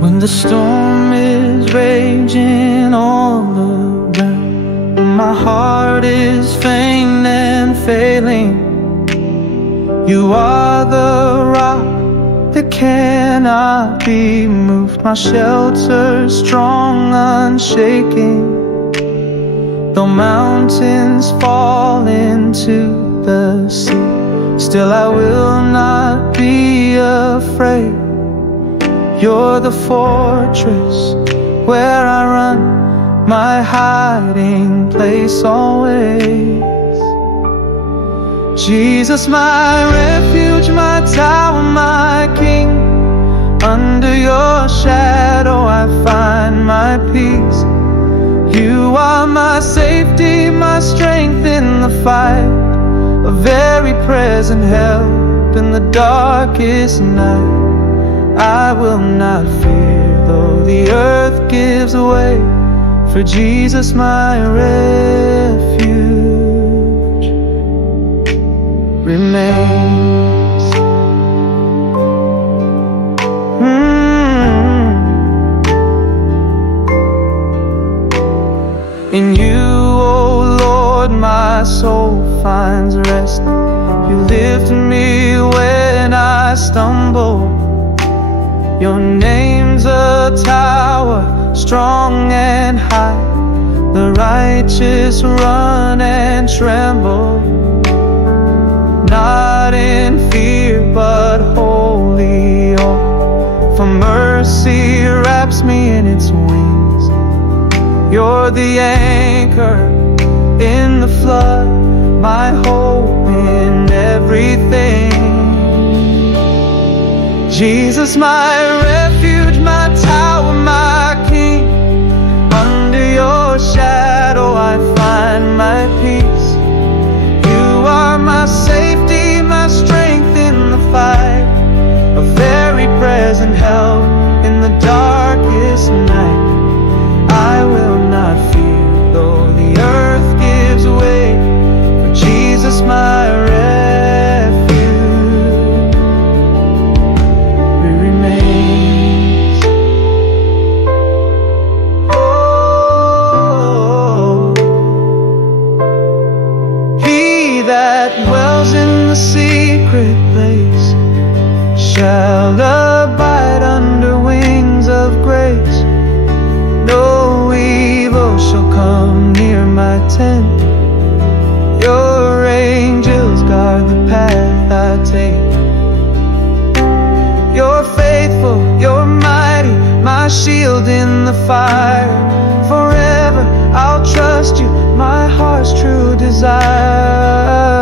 When the storm is raging all around, when my heart is faint and failing, you are the rock that cannot be moved, my shelter strong, unshaking. Though mountains fall into the sea, still I will not be afraid. You're the fortress where I run, my hiding place always. Jesus, my refuge, my tower, my King. Under your shadow I find my peace. You are my safety, my strength in the fight, a very present help in the darkest night. I will not fear, though the earth gives way, for Jesus my refuge remains. In you, oh Lord, my soul finds rest. You lift me when I stumble. Your name's a tower, strong and high. The righteous run and tremble, not in fear but wholly awe. For mercy wraps me in its wings. You're the anchor in the flood, my hope in everything. Jesus, my refuge, my tower, my King. Under your shadow I find my peace. You are my safety, my strength in the fight, a very present help in the darkest night. I will not fear, though the earth gives way, for Jesus my refuge remains. Oh, he that dwells in the secret place shall abide under wings of grace. No evil shall come near my tent. Your angels guard the path I take. You're faithful, you're mighty, my shield in the fire. Forever I'll trust you, my heart's true desire.